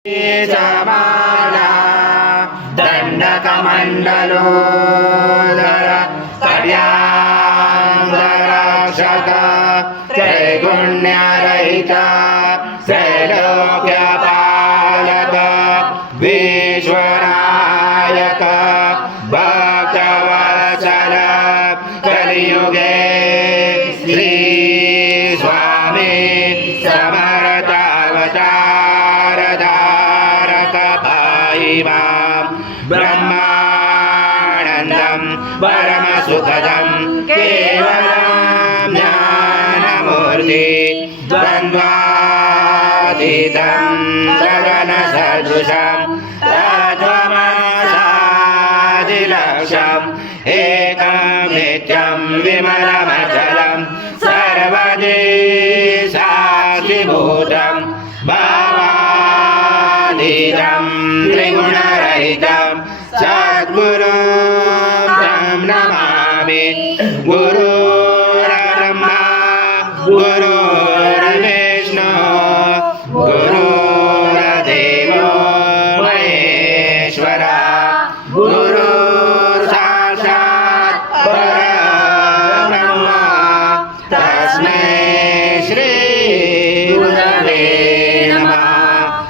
समाला दण्डकमण्डलोदर कड्याङ्गरक्षक त्रैगुण्यरहित त्रैलोक्यपालक विश्वनायक भक्तवत्सल कलियुगे श्री स्वामी समर्थ अवतारधारक पाहि मां ब्रह्मानन्दं परमसुखदं केवलं ज्ञानमूर्ति द्वन्द्वातीतं गगनसदृशं तत्त्वमसादिलक्ष्यम् एकं नित्यं विमलमचलं सर्वदि साक्षिभूतं भावातीतं त्रिगुणरहितं सद्गुरुं तं नमामि। गुरुर्ब्रह्मा गुरुर्विष्णु गुरुर्देवो महेश्वरः गुरुर्साक्षात् परब्रह्म तस्मै श्री गुरवे नमः।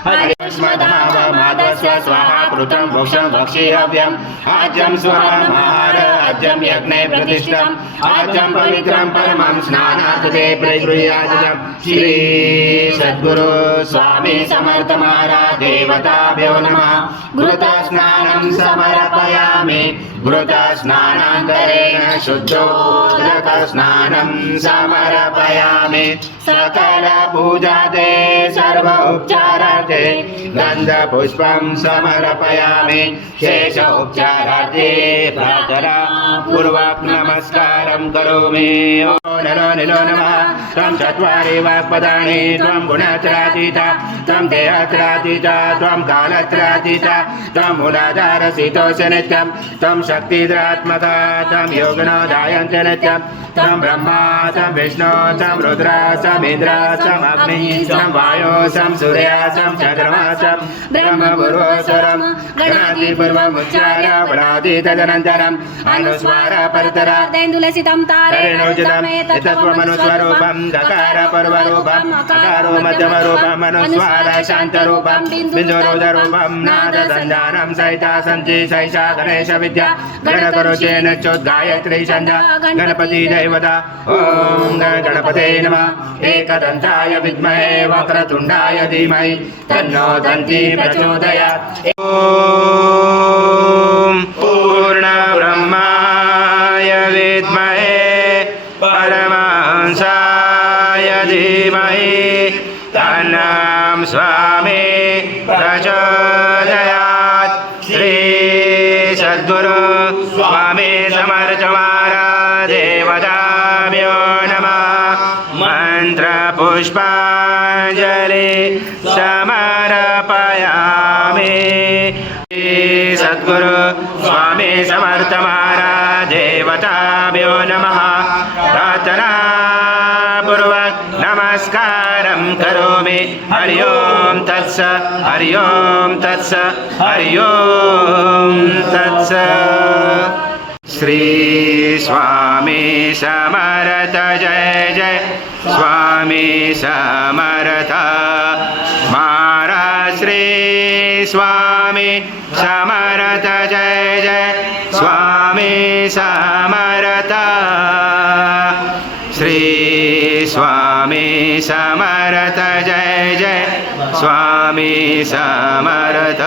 हरिस्मदावमादस्व स्वाहा कृतं भोक्षं भक्षेयव्यम् आज्यं स्वरमाहार आज्यं यज्ञे प्रतिष्ठितम् आज्यं पवित्रं परमं स्नानात् ते प्रगृह्यादिदं श्री सद्गुरु स्वामी समर्थ महाराज देवताभ्यो नमः। घृतस्नानं समर्पयामि घृतस्नानान्तरेण शुद्धोदकस्नानं समर्पयामि। सकल पूजाते सर्व उपचारार्थे गन्धपुष्पं समर्पयामि। शेष उपचारार्थे प्रार्थना पूर्वक नमस्कारं करोमि। ओ नरो निलो नमः। त्वं चत्वारि वाक्पदानि त्वं गुणत्रयातीता त्वं देहत्रयातीता त्वं कालत्रयातीता त्वं मूलाधारसितोऽसि नित्यं त्वं शक्तिधरात्मका त्वं योगिनो ध्यायन्ति नित्यं त्वं ब्रह्मा त्वं विष्णु त्वं रुद्र त्वं इन्द्र त्वं अग्निः त्वं वायुः त्वं सूर्यः त्वं चन्द्रमा त्वं ब्रह्मपूर्वोत्तरं गणादिपूर्वमुच्चार्य वणादि तदनन्तरम् अनुस्वार परतरादेन्दुलसितं तारेणोचितम् एतत्त्वमनुस्वरूपं दकारपर्वरूपम् अकारो मध्यमरूपम् अनुस्वार शान्तरूपं बिन्दुरुदरूपं नादसञ्जानं सहिता सञ्चि सहिषा गणेशविद्या गणकरोचेन चोद्गायत्री सन्ध्या गणपति देवता। ॐ गणपते नमः। एकदन्ताय विद्महे वक्रतुण्डाय धीमहि तन्नो दन्ती प्रचोदयात्। ॐ पूर्णब्रह्माय विद्महे परमहंसाय धीमहि तन्नं स्वामी प्रचोदयात्। श्री सद्गुरु स्वामी समर्थ महाराज देवताभ्यो नमः। मन्त्रपुष्पाञ्जलि समर्पयामि। सद्गुरु स्वामी समर्थ महाराज देवताभ्यो नमः। प्रार्थना पूर्वक नमस्कारं करोमि। हरि ओं तत्स हरि ओं तत्स हरि ओं तत्स। श्री स्वामी समर्थ जय जय स्वामी समर्थ महाराज। श्री स्वामी समर्थ जय जय स्वामी समर्थ। श्री स्वामी समर्थ जय जय स्वामी समर्थ।